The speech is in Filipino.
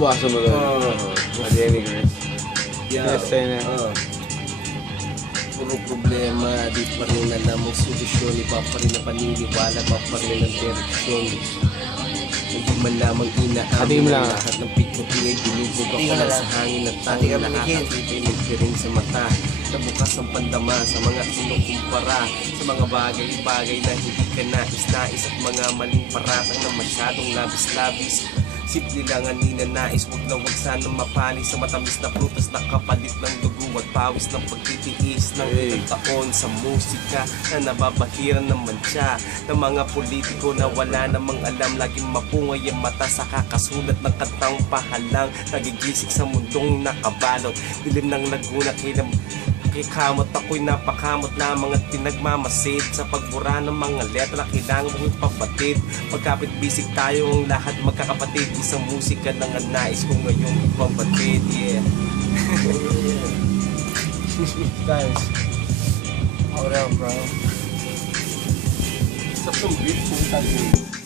buwasan mo doon. Jenny Grace. Yeah. Yes, sa'yo na. Puro problema, di pa rin alam ang solusyon. Iba pa rin ang paniniwala, iba pa rin ang direksyon. Hindi man lamang Atingin inaamin mo ang lang. lahat ng pigputi ay binubog ako Atingin mo lang lang. sa hangin at Atingin tanging mo, Miguel. nakakakita ay nagpiring sa mata. Nabukas ang pandama sa mga kinukumpara, sa mga bagay-bagay na hindi ka nais-nais at mga maling paratang na masyadong labis-labis. Simple lang ang ninanais, wag na wag sanang mapali sa matamis na prutas na kapalit ng dugo at pawis ng pagtitiis ng ilang taon sa musika na nababahiran ng mantsa ng mga politiko na wala namang alam, laging mapungay ang mata sa kakasulat ng kantang pahalang, nagigisik sa mundong nakabalot, dilim ng Laguna kikamot ako'y napakamot lamang at pinagmamasid sa pagbura ng mga letra, kailangan mong ipabatid pagkapit bisig tayo ang lahat magkakapatid, isang musika lang ang nais ko ngayong ipabatid. Yeah. Guys, hold on, bro. Sa beat mo tayo.